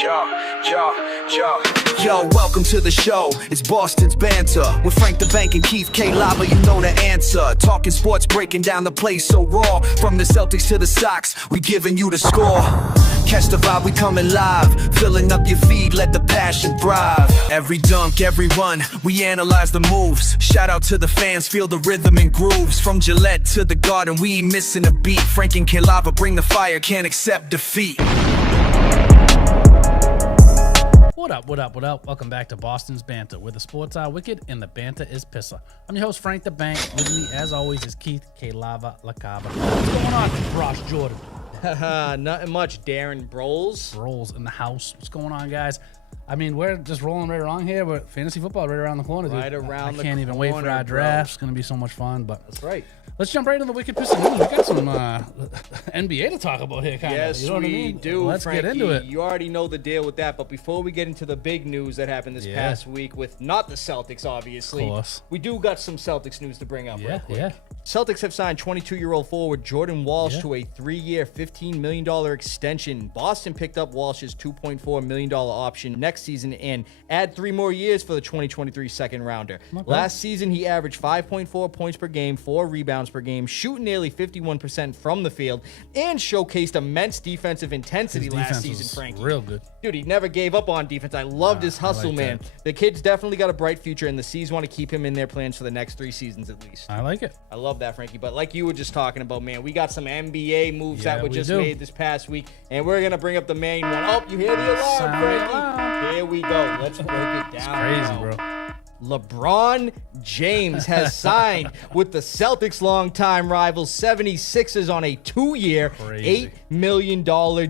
Yo, welcome to the show. It's Boston's Banter with Frank the Bank and Keith K. Lava. You know the answer. Talking sports, breaking down the play so raw. From the Celtics to the Sox, we giving you the score. Catch the vibe, we coming live. Filling up your feed, let the passion thrive. Every dunk, every run, we analyze the moves. Shout out to the fans, feel the rhythm and grooves. From Gillette to the Garden, we ain't missing a beat. Frank and K. Lava bring the fire, can't accept defeat. What up? Welcome back to Boston's Banter, where the sports are wicked and the banter is Pissah. I'm your host, Frank the Bank. With me, as always, is Keith K. Lava Lacaba. What's going on, Ross Jordan? Nothing much, Darren Broles. Broles in the house. What's going on, guys? I mean, we're just rolling right along here, but fantasy football right around the corner, dude. Right around the corner, I can't even wait for our draft. It's going to be so much fun, but that's right. Let's jump right into the wicked Pissah news. We got some NBA to talk about here, kind of. Yes, you know what I we mean? do, Let's Frankie. get into it. You already know the deal with that, but before we get into the big news that happened this past week with not the Celtics, obviously, of course, we do got some Celtics news to bring up real quick. Yeah. Celtics have signed 22-year-old forward Jordan Walsh to a 3-year, $15 million extension. Boston picked up Walsh's $2.4 million option next season and add 3 more years for the 2023 second rounder. Okay. Last season, he averaged 5.4 points per game, 4 rebounds per game, shooting nearly 51% from the field, and showcased immense defensive intensity last season, Frankie. Real good. Dude, he never gave up on defense. I loved his hustle, man. That. The kid's definitely got a bright future, and the C's want to keep him in their plans for the next 3 seasons at least. I like it. I love that, Frankie. But like you were just talking about, man, we got some NBA moves that were just made this past week, and we're going to bring up the main one. Oh, you hear the alarm, Frankie? Here we go. Let's break it down. It's crazy, bro. LeBron James has signed with the Celtics' longtime rivals 76ers on a 2-year, $8 million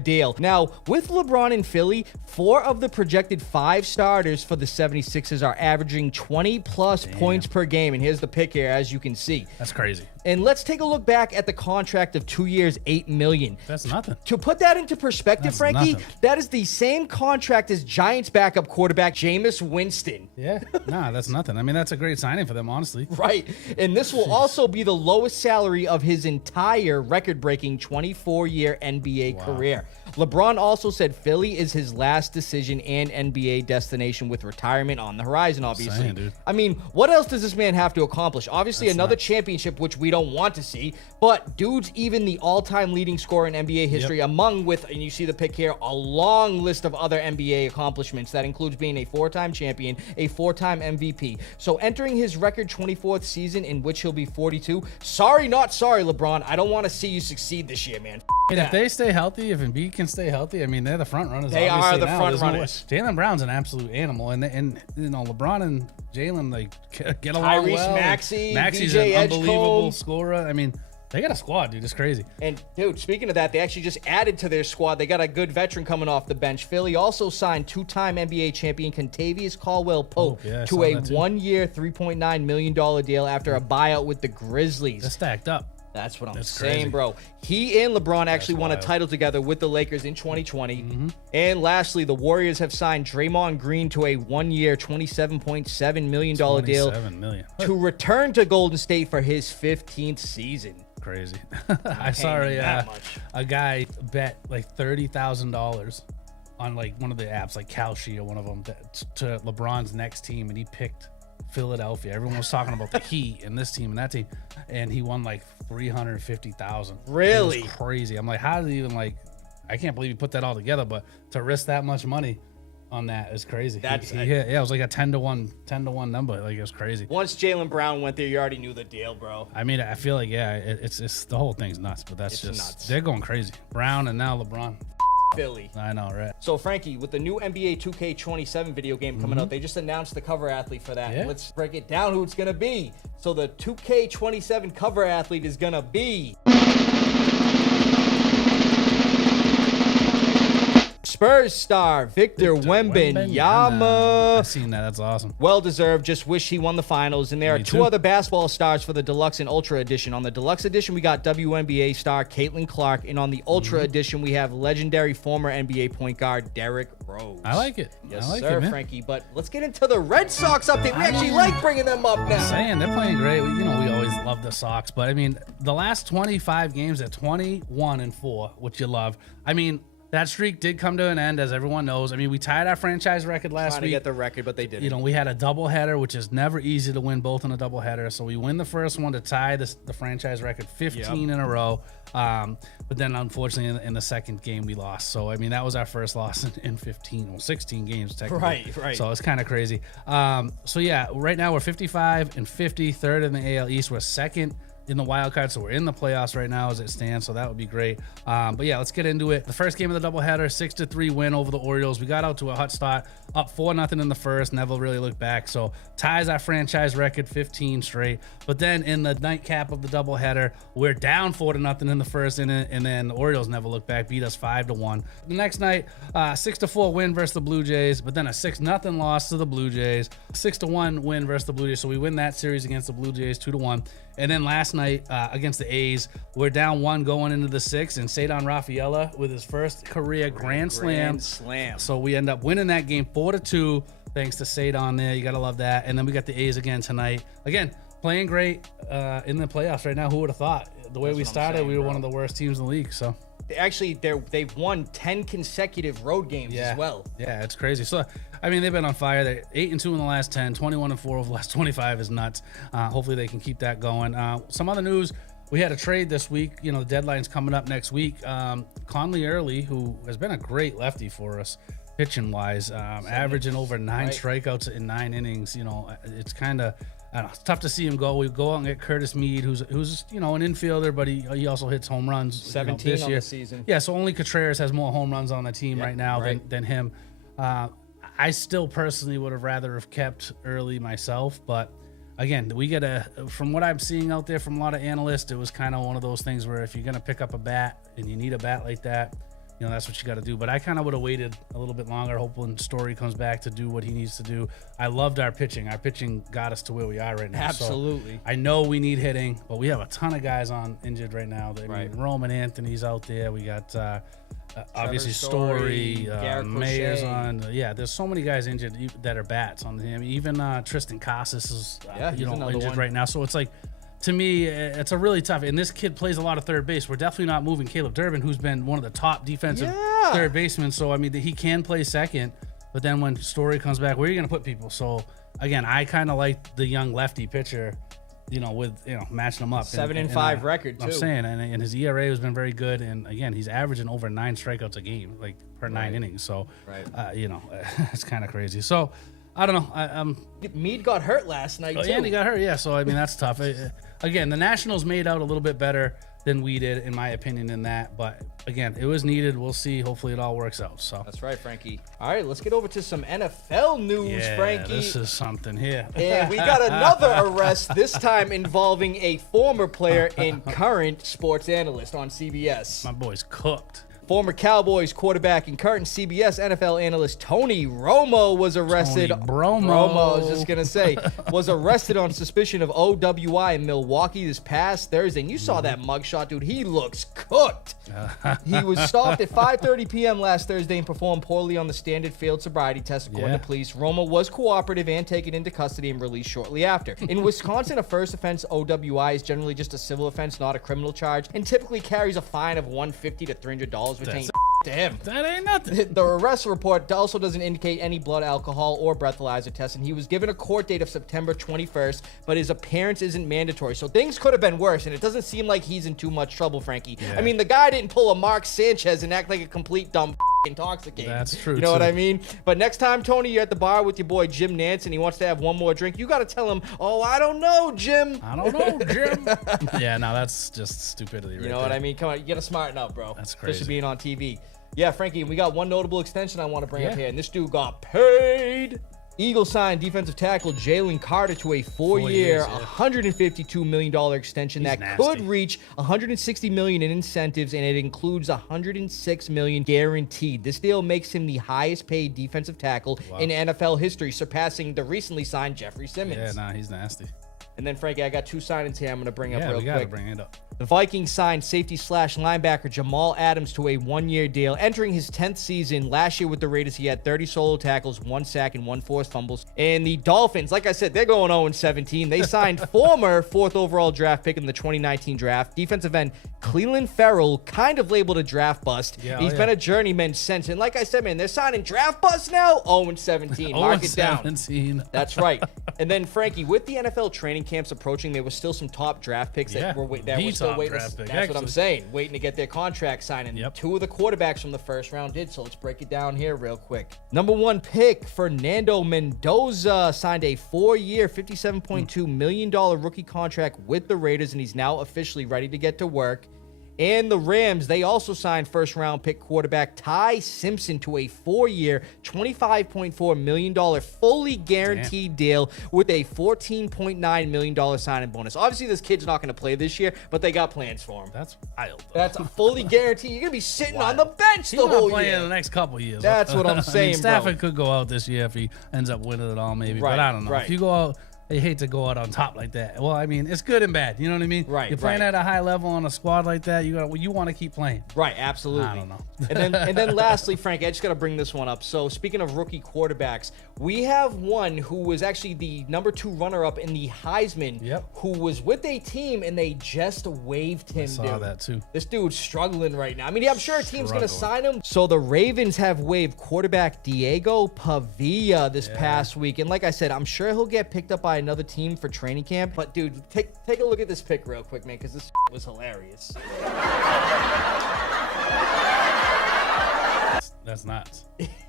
deal. Now, with LeBron in Philly, 4 of the projected 5 starters for the 76ers are averaging 20-plus points per game. And here's the pick here, as you can see. That's crazy. And let's take a look back at the contract of 2 years, $8 million. That's nothing. To put that into perspective, Frankie, that is the same contract as Giants backup quarterback Jameis Winston. Yeah, that's nothing. I mean, that's a great signing for them, honestly. Right. And this will also be the lowest salary of his entire record-breaking 24-year NBA career. LeBron also said Philly is his last decision and NBA destination, with retirement on the horizon, obviously. Dude. I mean, what else does this man have to accomplish? Obviously, another championship, which we don't want to see, but dude's even the all-time leading scorer in NBA history, among with, and you see the pick here, a long list of other NBA accomplishments. That includes being a 4-time champion, a 4-time MVP. So entering his record 24th season, in which he'll be 42. Sorry, not sorry, LeBron. I don't want to see you succeed this year, man. And if they stay healthy, if Embiid can stay healthy, I mean, they're the front runners. They are the front runners. Jaylen Brown's an absolute animal, and you know, LeBron and Jaylen get along well. Maxey's an unbelievable scorer. I mean, they got a squad, dude. It's crazy. And, dude, speaking of that, they actually just added to their squad. They got a good veteran coming off the bench. Philly also signed 2-time NBA champion Kentavious Caldwell-Pope to a 1-year, $3.9 million deal after a buyout with the Grizzlies. They're stacked up. That's what I'm saying, bro. He and LeBron actually won a title together with the Lakers in 2020. And lastly, the Warriors have signed Draymond Green to a 1-year, $27.7 million deal to return to Golden State for his 15th season. Crazy. I saw a guy bet like $30,000 on like one of the apps, like Kalshi or one of them, to LeBron's next team, and he picked Philadelphia. Everyone was talking about the Heat and this team and that team, and he won like $350,000. Really? It was crazy. I'm like, how did he even I can't believe he put that all together, but to risk that much money on that is crazy. It was like a 10-to-1 number. Like, it was crazy. Once Jaylen Brown went there, you already knew the deal, bro. I mean, I feel like it's the whole thing's nuts, but it's just nuts. They're going crazy. Brown and now LeBron. Philly. I know, right? So, Frankie, with the new NBA 2K27 video game coming out, they just announced the cover athlete for that. Let's break it down who it's going to be. So, the 2K27 cover athlete is going to be Spurs star Victor Wembanyama. I've seen that. That's awesome. Well deserved. Just wish he won the finals. And there are 2 other basketball stars for the Deluxe and Ultra Edition. On the Deluxe Edition, we got WNBA star Caitlin Clark. And on the Ultra Edition, we have legendary former NBA point guard Derrick Rose. I like it. Yes, I like sir, it, man. Frankie. But let's get into the Red Sox update. We actually like bringing them up now. Saying they're playing great. You know, we always love the Sox. But, I mean, the last 25 games at 21-4, which you love. I mean, that streak did come to an end, as everyone knows. I mean, we tied our franchise record last Trying week. to get the record, but they didn't. You know, we had a doubleheader, which is never easy to win both in a doubleheader. So we win the first one to tie the franchise record 15 in a row. But then, unfortunately, in the second game, we lost. So, I mean, that was our first loss in 16 games, technically. Right. So it's kind of crazy. So, yeah, right now we're 55 and 50, third in the AL East. We're second in the wild card, so we're in the playoffs right now as it stands, so that would be great. But yeah, let's get into it. The first game of the doubleheader, 6-3 win over the Orioles. We got out to a hot start, up 4-0 in the first, never really looked back, so ties our franchise record 15 straight. But then in the nightcap of the doubleheader, we're down 4-0 in the first inning, and then the Orioles never looked back, beat us 5-1. The next night, 6-4 win versus the Blue Jays, but then a 6-0 loss to the Blue Jays, 6-1 win versus the Blue Jays, so we win that series against the Blue Jays 2-1. And then last night against the A's, we're down 1 going into the 6th, and Cedar Rafaela with his first career grand slam. So we end up winning that game 4-2, thanks to Cedar there. You gotta love that. And then we got the A's again tonight. Again, playing great in the playoffs right now. Who would have thought? The way we started, we were one of the worst teams in the league. So they've won 10 consecutive road games as well. Yeah, it's crazy. So, I mean, they've been on fire. They're 8-2 in the last 10, 21-4 over the last 25 is nuts. Hopefully they can keep that going. Some other news, we had a trade this week. You know, the deadline's coming up next week. Conley Early, who has been a great lefty for us, pitching-wise, averaging over 9 strikeouts in 9 innings. You know, it's kind of, I don't know, it's tough to see him go. We go out and get Curtis Mead, who's you know, an infielder, but he also hits home runs. 17 this on year. the season. Yeah, so only Contreras has more home runs on the team right now than him. I still personally would have rather have kept Early myself, but again, we get from what I'm seeing out there from a lot of analysts, it was kind of one of those things where if you're gonna pick up a bat and you need a bat like that, you know, that's what you got to do. But I kind of would have waited a little bit longer, hoping Story comes back to do what he needs to do. I loved our pitching. Our pitching got us to where we are right now. Absolutely. So I know we need hitting, but we have a ton of guys on injured right now. I mean, Roman Anthony's out there. We got obviously Story, Mayer's on. Yeah, there's so many guys injured that are bats on the team. Even Tristan Casas is injured right now. So it's like, to me, it's a really tough, and this kid plays a lot of third base. We're definitely not moving Caleb Durbin, who's been one of the top defensive third basemen. So, I mean, he can play second, but then when Story comes back, where are you going to put people? So, again, I kind of like the young lefty pitcher, you know, with, you know, matching them up. 7-5 record, too. I'm saying, and his ERA has been very good, and again, he's averaging over 9 strikeouts a game, like per 9 innings. So, you know, it's kind of crazy. So, I don't know. Mead got hurt last night, too. Yeah, he got hurt, yeah. So, I mean, that's tough. Again, the Nationals made out a little bit better than we did, in my opinion, in that. But, again, it was needed. We'll see. Hopefully it all works out. So that's right, Frankie. All right, let's get over to some NFL news, Frankie. This is something here. And we got another arrest, this time involving a former player and current sports analyst on CBS. My boy's cooked. Former Cowboys quarterback and current CBS NFL analyst Tony Romo was arrested. Romo, I was just going to say, was arrested on suspicion of OWI in Milwaukee this past Thursday. And you saw that mugshot, dude. He looks cooked. He was stopped at 5:30 p.m. last Thursday and performed poorly on the standard field sobriety test, according to police. Romo was cooperative and taken into custody and released shortly after. In Wisconsin, a first offense OWI is generally just a civil offense, not a criminal charge, and typically carries a fine of $150 to $300, which ain't to him. That ain't nothing. The arrest report also doesn't indicate any blood alcohol or breathalyzer tests, and he was given a court date of September 21st, but his appearance isn't mandatory. So things could have been worse, and it doesn't seem like he's in too much trouble, Frankie. I mean, the guy didn't pull a Mark Sanchez and act like a complete dumb intoxicated. That's true. You know what I mean? But next time, Tony, you're at the bar with your boy Jim Nance and he wants to have one more drink, you got to tell him, oh, I don't know, Jim. I don't know, Jim. Yeah, no, that's just stupidity right You know what I mean? Come on, you got to smarten up, bro. That's crazy. Especially being on TV. Yeah, Frankie, we got one notable extension I want to bring up here, and this dude got paid. Eagles signed defensive tackle Jalen Carter to a 4-year, $152 million extension could reach $160 million in incentives, and it includes $106 million guaranteed. This deal makes him the highest paid defensive tackle in NFL history, surpassing the recently signed Jeffrey Simmons. Yeah, nah, he's nasty. And then, Frankie, I got 2 signings here I'm going to bring up real quick. We got to bring it up. The Vikings signed safety/linebacker Jamal Adams to a one-year deal. Entering his 10th season, last year with the Raiders, he had 30 solo tackles, 1 sack, and 1 forced fumbles. And the Dolphins, like I said, they're going 0-17. They signed former 4th overall draft pick in the 2019 draft, defensive end Cleveland Ferrell, kind of labeled a draft bust. Yeah, He's been a journeyman since. And like I said, man, they're signing draft busts now. 0-17. Mark it down. 0-17. That's right. And then, Frankie, with the NFL training camps approaching, there was still some top draft picks that were still waiting. That's what I'm saying. Waiting to get their contract signed. And 2 of the quarterbacks from the first round did. So let's break it down here real quick. Number 1 pick, Fernando Mendoza, signed a 4-year, $57.2 million rookie contract with the Raiders, and he's now officially ready to get to work. And the Rams, they also signed first-round pick quarterback Ty Simpson to a 4-year, $25.4 million fully guaranteed deal with a $14.9 million signing bonus. Obviously, this kid's not going to play this year, but they got plans for him. That's wild. That's a fully guaranteed. You're going to be sitting on the bench the whole year. In the next couple years. That's what I'm saying, Stafford could go out this year if he ends up winning it all, maybe. Right, but I don't know. right. If you go out, they hate to go out on top like that. Well, I mean, it's good and bad. You know what I mean? Right. You're playing at a high level on a squad like that. You want to keep playing. Right. Absolutely. I don't know. and then lastly, Frank, I just got to bring this one up. So speaking of rookie quarterbacks, we have one who was actually the number 2 runner-up in the Heisman. Who was with a team and they just waived him. I saw that too. This dude's struggling right now. I mean, I'm sure a team's going to sign him. So the Ravens have waived quarterback Diego Pavia this past week, and like I said, I'm sure he'll get picked up by another team for training camp. But dude, take a look at this pick real quick, man, because this was hilarious. That's nuts.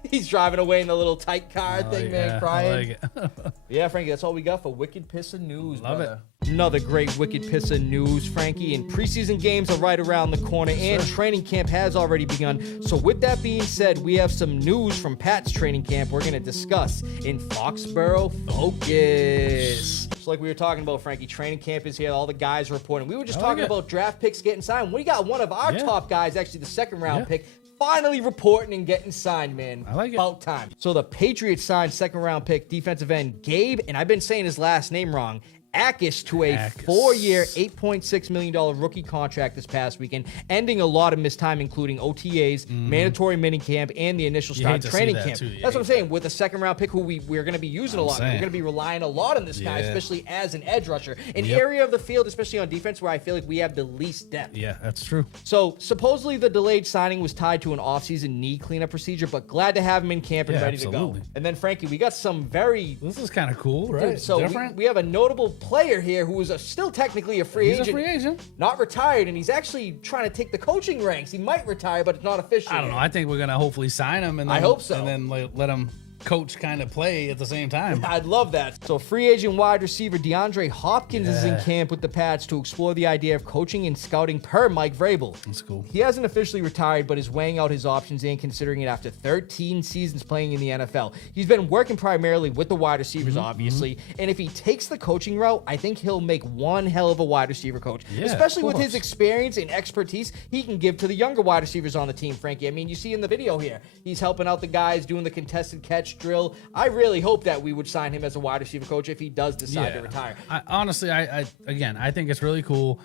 He's driving away in the little tight car thing, man, crying. I like it. Yeah, Frankie, that's all we got for Wicked Pissah News. Love brother. Another great Wicked Pissah News, Frankie. And preseason games are right around the corner, and training camp has already begun. So with that being said, we have some news from Pat's training camp we're going to discuss in Foxboro Focus. Just like we were talking about, Frankie, training camp is here. All the guys are reporting. We were just talking about draft picks getting signed. We got one of our top guys, actually the second-round pick, finally reporting and getting signed, man. I like it. About time. So the Patriots signed second-round pick defensive end Gabe, and I've been saying his last name wrong, Jacas, to a 4-year, $8.6 million rookie contract this past weekend, ending a lot of missed time, including OTAs, mandatory minicamp, and the initial start of training camp. That's what I'm saying. With a second-round pick who we're going to be using a lot. We're going to be relying a lot on this guy, especially as an edge rusher. An area of the field, especially on defense, where I feel like we have the least depth. Yeah, that's true. So, supposedly the delayed signing was tied to an offseason knee cleanup procedure, but glad to have him in camp and ready to go. And then, Frankie, we got some very... This is kind of cool, right? Dude, so we have a notable player here who is still technically a free agent. He's a free agent. Not retired, and he's actually trying to take the coaching ranks. He might retire, but it's not official. I don't know. I think we're going to hopefully sign him. And then, I hope so. And then let him coach kind of play at the same time. I'd love that. So free agent wide receiver DeAndre Hopkins is in camp with the Pats to explore the idea of coaching and scouting per Mike Vrabel. That's cool. He hasn't officially retired, but is weighing out his options and considering it after 13 seasons playing in the NFL. He's been working primarily with the wide receivers, obviously, and if he takes the coaching route, I think he'll make one hell of a wide receiver coach, especially with his experience and expertise he can give to the younger wide receivers on the team, Frankie. I mean, you see in the video here, he's helping out the guys doing the contested catch drill. I really hope that we would sign him as a wide receiver coach if he does decide to retire. Honestly, I think it's really cool.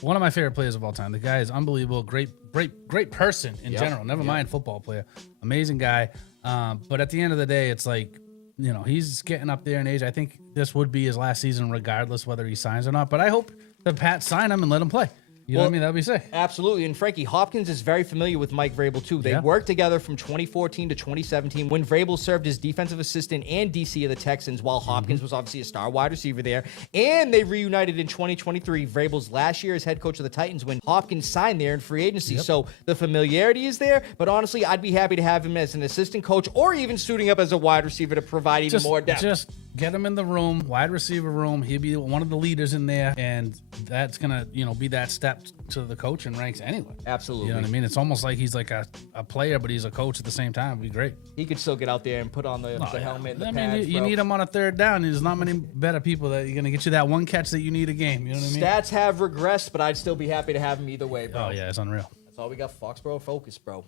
One of my favorite players of all time. The guy is unbelievable. Great person in general. Never mind football player. Amazing guy. But at the end of the day, it's like, you know, he's getting up there in age. I think this would be his last season, regardless whether he signs or not. But I hope the Pats sign him and let him play. You know what I mean? That'd be sick. Absolutely. And Frankie, Hopkins is very familiar with Mike Vrabel, too. They worked together from 2014 to 2017 when Vrabel served as defensive assistant and DC of the Texans, while Hopkins was obviously a star wide receiver there. And they reunited in 2023, Vrabel's last year as head coach of the Titans, when Hopkins signed there in free agency. So the familiarity is there, but honestly, I'd be happy to have him as an assistant coach or even suiting up as a wide receiver to provide even more depth. Just get him in the room, wide receiver room. He'll be one of the leaders in there, and that's gonna, be that step to the coaching ranks anyway. Absolutely. You know what I mean? It's almost like he's like a player, but he's a coach at the same time. It'd be great. He could still get out there and put on the helmet and the pads, you need him on a third down. There's not many better people that you're gonna get you that one catch that you need a game. You know what I mean? Stats have regressed, but I'd still be happy to have him either way, bro. Oh yeah, it's unreal. That's all we got. Foxboro Focus, bro.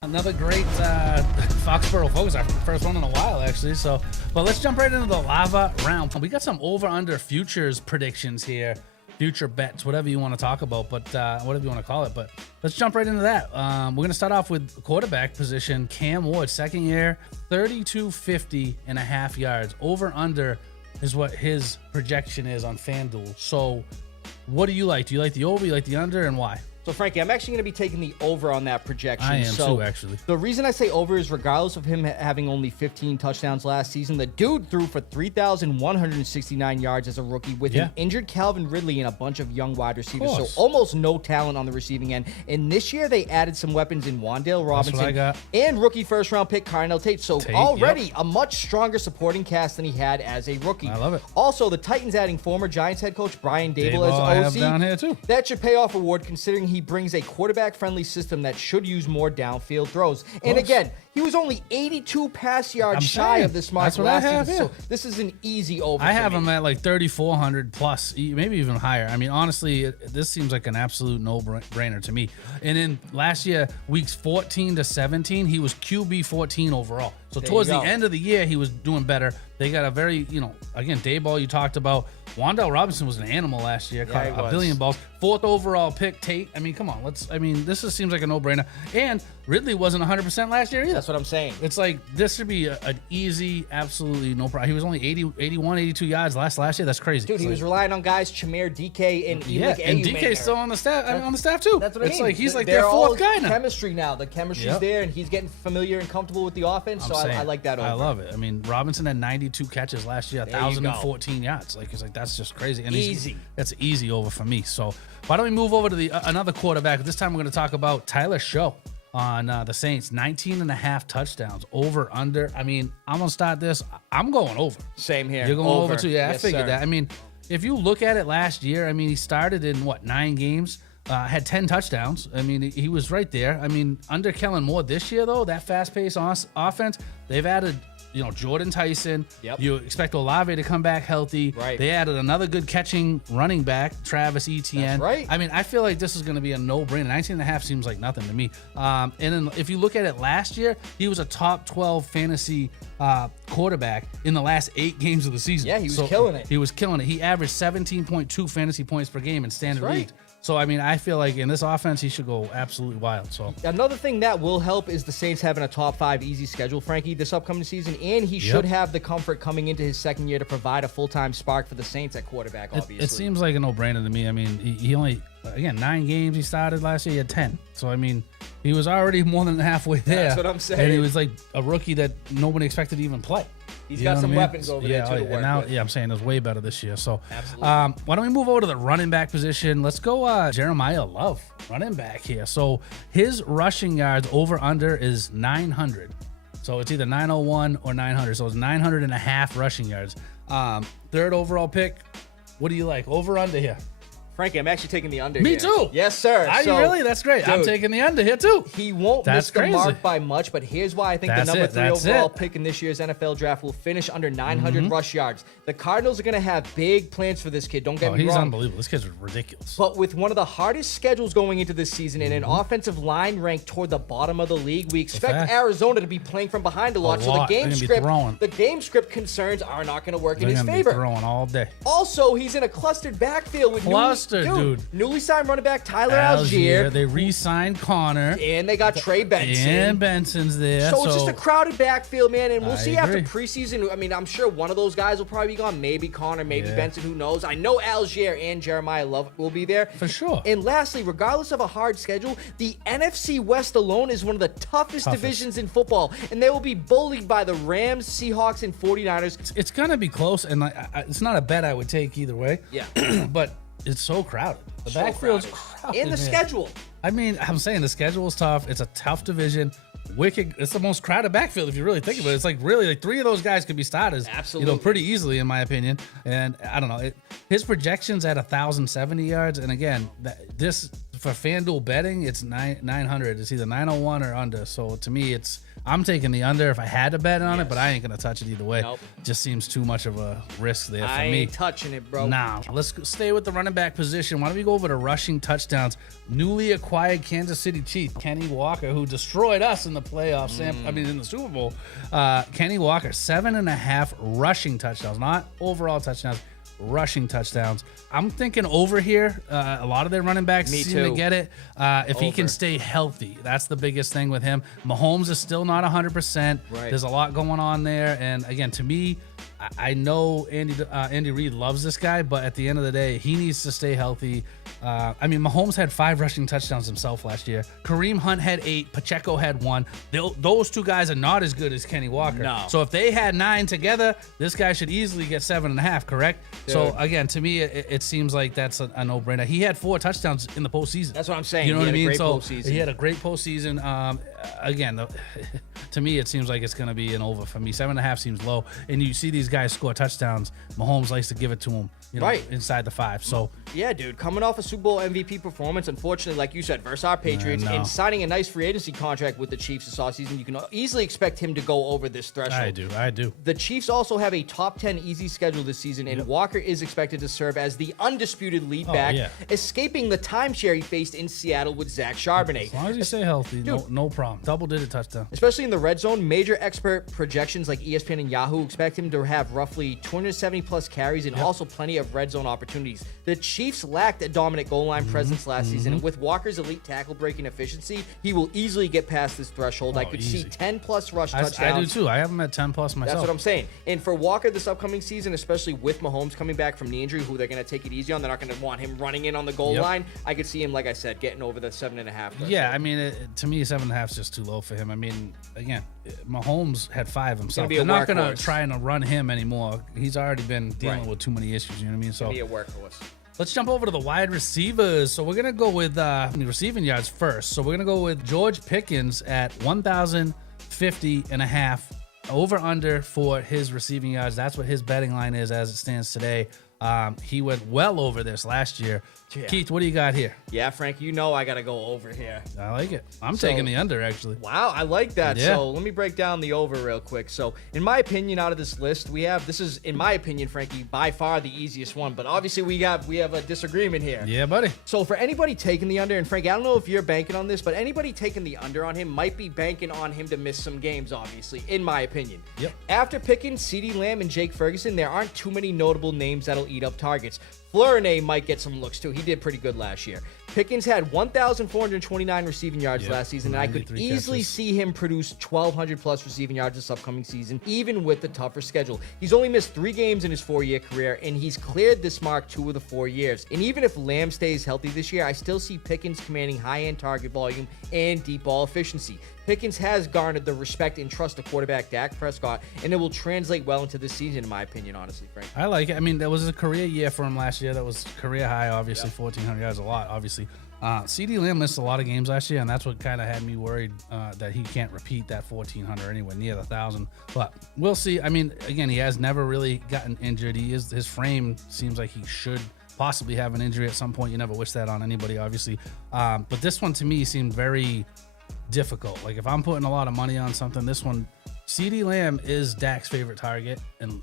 Another great Foxboro Focus, our first one in a while, actually. But let's jump right into the lava round. We got some over-under futures predictions here. future bets, whatever you want to talk about, but whatever you want to call it. But let's jump right into that. We're going to start off with quarterback position. Cam Ward, second year, 32.50.5 yards. Over under is what his projection is on FanDuel. So what do you like? Do you like the over? You like the under, and why? So, Frankie, I'm actually going to be taking the over on that projection. I am too, actually. The reason I say over is regardless of him having only 15 touchdowns last season, the dude threw for 3,169 yards as a rookie with an injured Calvin Ridley and a bunch of young wide receivers. So almost no talent on the receiving end. And this year they added some weapons in Wan'Dale Robinson and rookie first-round pick Carnell Tate. So already a much stronger supporting cast than he had as a rookie. I love it. Also, the Titans adding former Giants head coach Brian Daboll as OC. I have down here too. That should pay off award considering he brings a quarterback-friendly system that should use more downfield throws. And again, he was only 82 pass yards shy of this mark last season. So this is an easy over. I have him at like 3,400 plus, maybe even higher. I mean, honestly, this seems like an absolute no-brainer to me. And in last year, weeks 14 to 17, he was QB 14 overall. So towards the end of the year, he was doing better. They got a very, again, Daboll you talked about. Wan'Dale Robinson was an animal last year. Caught a billion balls. 4th overall pick, Tate. I mean, come on. This seems like a no-brainer. And Ridley wasn't 100% last year either. That's what I'm saying. It's like this should be an easy, absolutely no problem. He was only 81, 82 yards last year. That's crazy. Dude, he was relying on guys, Chimere, DK, and and DK's still on the staff too. That's what I mean. It's like he's like their 4th guy now. Chemistry now. The chemistry's there, and he's getting familiar and comfortable with the offense. So I like that over. I love it. I mean, Robinson had 92 catches last year, 1,014 yards. Like, it's like that's just crazy. And that's easy over for me. So why don't we move over to the another quarterback? This time we're going to talk about Tyler Show on the Saints. 19.5 touchdowns. Over, under. I mean, I'm going to start this. I'm going over. Same here. You're going over too? Yeah, yes, I figured that. I mean, if you look at it last year, I mean, he started in, 9 games? Had 10 touchdowns. I mean, he was right there. I mean, under Kellen Moore this year, though, that fast-paced offense, they've added Jordan Tyson. Yep. You expect Olave to come back healthy. Right. They added another good catching running back, Travis Etienne. That's right. I mean, I feel like this is going to be a no-brainer. 19.5 seems like nothing to me. And then if you look at it last year, he was a top 12 fantasy quarterback in the last 8 games of the season. Yeah, he was killing it. He was killing it. He averaged 17.2 fantasy points per game in standard league. So, I mean, I feel like in this offense, he should go absolutely wild. So another thing that will help is the Saints having a top 5 easy schedule, Frankie, this upcoming season, and he should have the comfort coming into his second year to provide a full-time spark for the Saints at quarterback, obviously. It seems like a no-brainer to me. I mean, he only, again, 9 games he started last year, he had 10. So, I mean, he was already more than halfway there. That's what I'm saying. And he was like a rookie that nobody expected to even play. He's got some weapons over there, too, to work with. I'm saying it was way better this year. So, absolutely. Why don't we move over to the running back position? Let's go Jeremiah Love, running back here. So, his rushing yards over-under is 900. So, it's either 901 or 900. So, it's 900.5 rushing yards. 3rd overall pick. What do you like? Over-under here? Frankie, I'm actually taking the under Me here. too. Yes, sir. Are you really? That's great. Dude, I'm taking the under here too. He won't miss the mark by much, but here's why I think the number 3 overall pick in this year's NFL draft will finish under 900 rush yards. The Cardinals are going to have big plans for this kid. Don't get me wrong. He's unbelievable. This kid's ridiculous. But with one of the hardest schedules going into this season and an offensive line ranked toward the bottom of the league, we expect Arizona to be playing from behind a lot. So the game script concerns are not going to work in his favor. Throwing all day. Also, he's in a clustered backfield with newly signed running back Tyler Algier. They re-signed Connor. And they got Trey Benson. And Benson's there. So it's just a crowded backfield, man. And we'll see after preseason. I mean, I'm sure one of those guys will probably be gone. Maybe Connor, maybe Benson, who knows. I know Algier and Jeremiah Love will be there. For sure. And lastly, regardless of a hard schedule, the NFC West alone is one of the toughest divisions in football. And they will be bullied by the Rams, Seahawks, and 49ers. It's going to be close. And it's not a bet I would take either way. Yeah. But it's so crowded. The backfield's crowded. And the schedule. I mean, I'm saying the schedule is tough. It's a tough division. Wicked. It's the most crowded backfield if you really think about it. It's like really like 3 of those guys could be starters. Absolutely. Pretty easily in my opinion. And I don't know. His projection's at 1,070 yards. And again, this for FanDuel betting, it's 900. It's either 901 or under. So to me, I'm taking the under if I had to bet on it, but I ain't going to touch it either way. Nope. Just seems too much of a risk there for me. I ain't touching it, bro. Now, let's stay with the running back position. Why don't we go over to rushing touchdowns? Newly acquired Kansas City Chief, Kenny Walker, who destroyed us in the playoffs, in the Super Bowl. Kenny Walker, 7.5 rushing touchdowns, not overall touchdowns. rushing touchdowns. I'm thinking over here. A lot of their running backs seem to get it. If he can stay healthy, that's the biggest thing with him. Mahomes is still not 100%. Right. There's a lot going on there. And again, to me, I know Andy Reid loves this guy, but at the end of the day, he needs to stay healthy. I mean, Mahomes had 5 rushing touchdowns himself last year. Kareem Hunt had 8. Pacheco had 1. Those 2 guys are not as good as Kenny Walker. No. So if they had 9 together, this guy should easily get 7.5, correct? Dude. So again, to me, it seems like that's a no-brainer. He had 4 touchdowns in the postseason. That's what I'm saying. You know what I mean? So postseason. he had a great postseason. Again, to me, it seems like it's going to be an over for me. 7.5 seems low. And you see these guys score touchdowns. Mahomes likes to give it to him, inside the 5. So yeah, dude, coming off a Super Bowl MVP performance, unfortunately, like you said, versus our Patriots, and signing a nice free agency contract with the Chiefs this offseason, you can easily expect him to go over this threshold. I do. The Chiefs also have a top 10 easy schedule this season, and Walker is expected to serve as the undisputed lead back, escaping the timeshare he faced in Seattle with Zach Charbonnet. As long as you stay healthy, no problem. Double-digit touchdown. Especially in the red zone, major expert projections like ESPN and Yahoo expect him to have roughly 270-plus carries and also plenty of red zone opportunities. The Chiefs lacked a dominant goal line presence last season, and with Walker's elite tackle-breaking efficiency, he will easily get past this threshold. I could see 10-plus rush touchdowns. I do too. I have him at 10-plus myself. That's what I'm saying. And for Walker this upcoming season, especially with Mahomes coming back from knee injury, who they're going to take it easy on, they're not going to want him running in on the goal line. I could see him, like I said, getting over the 7.5. Yeah, I mean, to me, 7.5 is just too low for him. I mean, again, Mahomes had 5 himself. They're not going to try and run him anymore. He's already been dealing with too many issues. You know what I mean? So be a workhorse. Let's jump over to the wide receivers. So we're going to go with receiving yards first. So we're going to go with George Pickens at 1,050.5 over under for his receiving yards. That's what his betting line is as it stands today. He went well over this last year. Yeah. Keith, what do you got here? Yeah, Frank, you know I got to go over here. I like it. I'm taking the under, actually. Wow, I like that. Yeah. So let me break down the over real quick. So in my opinion, out of this list, this is, in my opinion, Frankie, by far the easiest one. But obviously we have a disagreement here. Yeah, buddy. So for anybody taking the under, and Frankie, I don't know if you're banking on this, but anybody taking the under on him might be banking on him to miss some games, obviously, in my opinion. Yep. After picking CeeDee Lamb and Jake Ferguson, there aren't too many notable names that'll eat up targets. Fleury might get some looks too. He did pretty good last year. Pickens had 1,429 receiving yards last season, and I could easily see him produce 1,200 plus receiving yards this upcoming season, even with the tougher schedule. He's only missed 3 games in his 4-year career, and he's cleared this mark 2 of the 4 years. And even if Lamb stays healthy this year, I still see Pickens commanding high-end target volume and deep ball efficiency. Pickens has garnered the respect and trust of quarterback Dak Prescott, and it will translate well into this season, in my opinion, honestly, Frank. I like it. I mean, that was a career year for him last year. That was career high, obviously. 1,400 yards, a lot, obviously. CeeDee Lamb missed a lot of games last year, and that's what kind of had me worried that he can't repeat that 1,400 anywhere near the 1,000. But we'll see. I mean, again, he has never really gotten injured. His frame seems like he should possibly have an injury at some point. You never wish that on anybody, obviously. But this one, to me, seemed very difficult. Like, if I'm putting a lot of money on something, this one, CeeDee Lamb is Dak's favorite target, and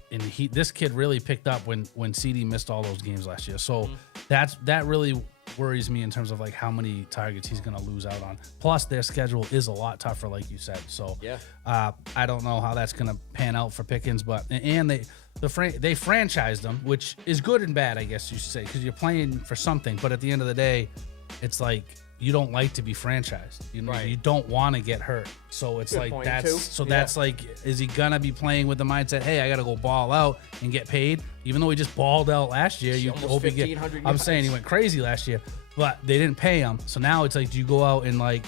this kid really picked up when CeeDee missed all those games last year. So that really worries me in terms of like how many targets he's going to lose out on. Plus, their schedule is a lot tougher, like you said. So I don't know how that's going to pan out for Pickens, but they franchised him, which is good and bad, I guess you should say, because you're playing for something. But at the end of the day, it's like, you don't like to be franchised. You know, you don't want to get hurt. So it's like that's like, is he gonna be playing with the mindset, hey, I gotta go ball out and get paid? Even though he just balled out last year, you hope he get. I'm saying he went crazy last year, but they didn't pay him. So now it's like, do you go out and like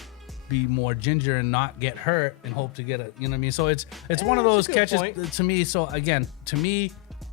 be more ginger and not get hurt and hope to get a, you know what I mean? So it's one of those catches to me. So again, to me,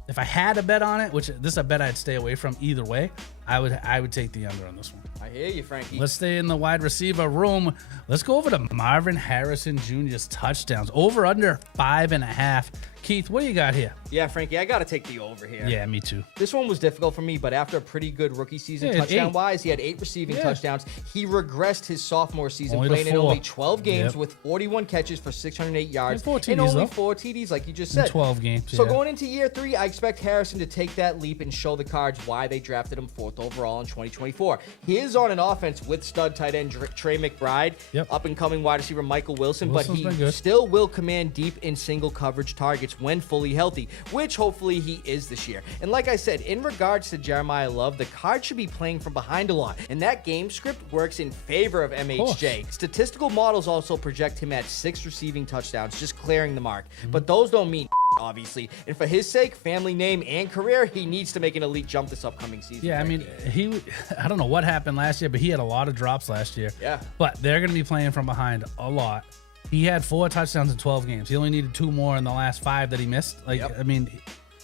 if I had a bet on it, which this is a bet I'd stay away from either way, I would take the under on this one. I hear you, Frankie. Let's stay in the wide receiver room. Let's go over to Marvin Harrison Jr.'s touchdowns. Over under 5.5. Keith, what do you got here? Yeah, Frankie, I got to take the over here. Yeah, me too. This one was difficult for me, but after a pretty good rookie season touchdown-wise, he had 8 receiving touchdowns. He regressed his sophomore season, playing in only 12 games with 41 catches for 608 yards and only 4 TDs, like you just said. In 12 games, So going into year 3, I expect Harrison to take that leap and show the Cards why they drafted him 4th overall in 2024. He is on an offense with stud tight end Trey McBride, up-and-coming wide receiver Michael Wilson, but he still will command deep in single coverage targets. targets when fully healthy, which hopefully he is this year. And like I said, in regards to Jeremiah Love, the card should be playing from behind a lot, and that game script works in favor of MHJ. Statistical models also project him at 6 receiving touchdowns, just clearing the mark. But those don't mean obviously. And for his sake, family name, and career, he needs to make an elite jump this upcoming season. Yeah, I mean, I don't know what happened last year, but he had a lot of drops last year. Yeah. But they're going to be playing from behind a lot. He had 4 touchdowns in 12 games. He only needed 2 more in the last 5 that he missed. I mean,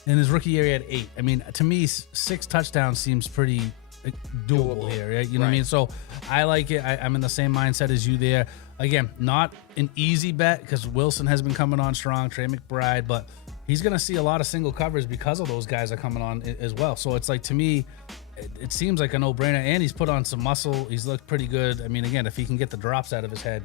in his rookie year, he had 8. I mean, to me, 6 touchdowns seems pretty doable here. Right? You know what I mean? So I like it. I'm in the same mindset as you there. Again, not an easy bet because Wilson has been coming on strong, Trey McBride, but he's going to see a lot of single covers because of those guys are coming on as well. So it's like, to me, it seems like a no-brainer. And he's put on some muscle. He's looked pretty good. I mean, again, if he can get the drops out of his head,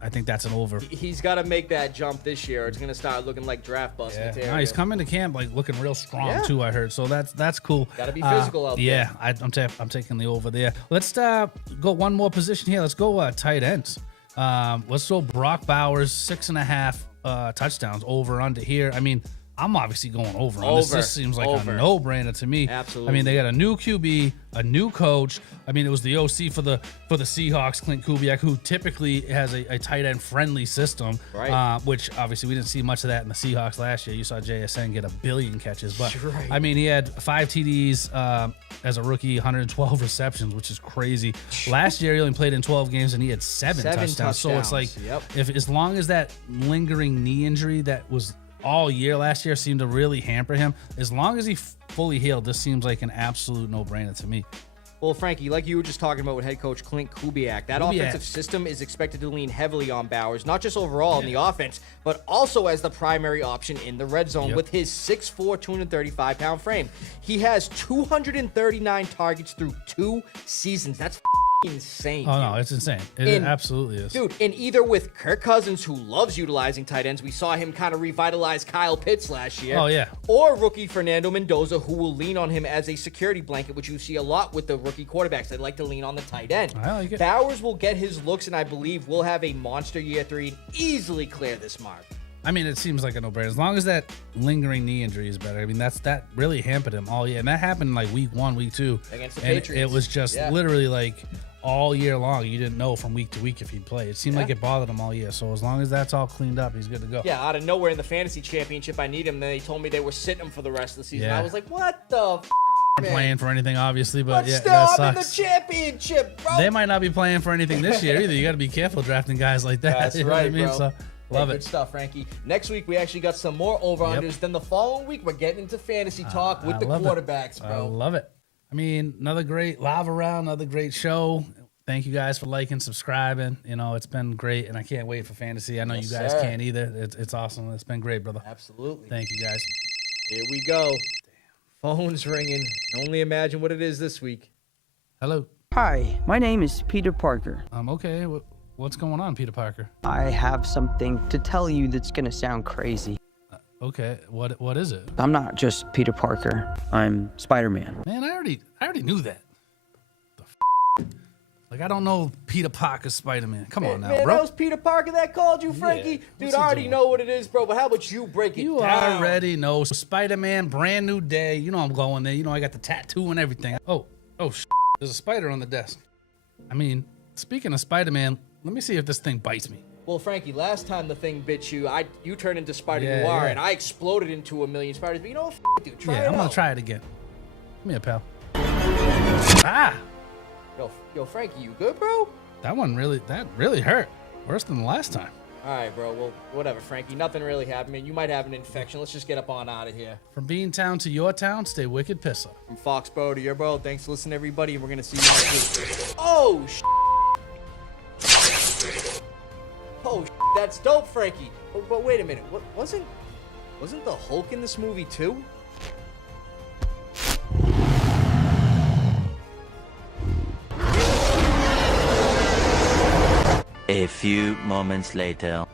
I think that's an over. He's got to make that jump this year. It's going to start looking like draft bust material. No, he's coming to camp like looking real strong too, I heard. So that's cool. Got to be physical out there. Yeah, I'm taking the over there. Let's go one more position here. Let's go tight ends. Let's go Brock Bowers, 6.5 touchdowns over under here. I mean, I'm obviously going over on this. This seems like a no-brainer to me. Absolutely. I mean, they got a new QB, a new coach. I mean, it was the OC for the Seahawks, Clint Kubiak, who typically has a tight end friendly system. Right. Which obviously we didn't see much of that in the Seahawks last year. You saw JSN get 1 billion catches, but right. I mean, he had 5 TDs as a rookie, 112 receptions, which is crazy. Last year he only played in 12 games and he had 7 touchdowns. So it's like, if as long as that lingering knee injury that was all year last year seemed to really hamper him, as long as he fully healed, this seems like an absolute no-brainer to me. Well, Frankie, like you were just talking about with head coach Clint Kubiak, that offensive system is expected to lean heavily on Bowers, not just overall in the offense, but also as the primary option in the red zone with his 6'4", 235-pound frame. He has 239 targets through 2 seasons. That's insane. Oh, no, it's insane. It absolutely is. Dude, and either with Kirk Cousins, who loves utilizing tight ends, we saw him kind of revitalize Kyle Pitts last year. Oh, yeah. Or rookie Fernando Mendoza, who will lean on him as a security blanket, which you see a lot with the rookie quarterbacks. They like to lean on the tight end. I like it. Bowers will get his looks, and I believe will have a monster year 3 and easily clear this mark. I mean, it seems like a no-brainer. As long as that lingering knee injury is better. I mean, that really hampered him all year. And that happened like week 1, week 2. Against the Patriots. Patriots. It was just literally like all year long. You didn't know from week to week if he'd play. It seemed like it bothered him all year. So as long as that's all cleaned up, he's good to go. Yeah, out of nowhere in the fantasy championship, I need him. Then they told me they were sitting him for the rest of the season. Yeah. I was like, what the Man. Playing for anything, obviously, but still, that I'm sucks. in the championship, bro. They might not be playing for anything this year either. You got to be careful drafting guys like that. That's you know right, what I mean? bro. So, love Good it. stuff, Frankie. Next week, we actually got some more over-unders. Then the following week, we're getting into fantasy talk with the quarterbacks, bro. I love it. I mean, another great live round, another great show. Thank you guys for liking, subscribing. You know, it's been great, and I can't wait for fantasy. I know you guys can't either. It's awesome. It's been great, brother. Absolutely. Thank you, guys. Here we go. Phone's ringing. Can only imagine what it is this week. Hello. Hi, my name is Peter Parker. Okay. What's going on, Peter Parker? I have something to tell you that's gonna sound crazy. Okay. What is it? I'm not just Peter Parker. I'm Spider-Man. Man, I already knew that. Like, I don't know Peter Parker's Spider-Man. Come on now, man, bro. that was Peter Parker that called you, Frankie. Dude, I already know what it is, bro, but how about you break it down? You already know. Spider-Man, brand new day. You know I'm going there. You know I got the tattoo and everything. Oh, there's a spider on the desk. I mean, speaking of Spider-Man, let me see if this thing bites me. Well, Frankie, last time the thing bit you, you turned into Spider Noir, and I exploded into a million spiders. But you know what, dude, try it out. I'm gonna try it again. Come here, pal. Ah! Yo, Frankie, you good, bro? That really hurt. Worse than the last time. All right, bro. Well, whatever, Frankie. Nothing really happened. Man, you might have an infection. Let's just get up on out of here. From Bean Town to your town, stay wicked, Pissah. From Foxboro to your bro. Thanks for listening, everybody, and we're gonna see you next week. Oh, that's dope, Frankie. But wait a minute. What wasn't the Hulk in this movie too? A few moments later.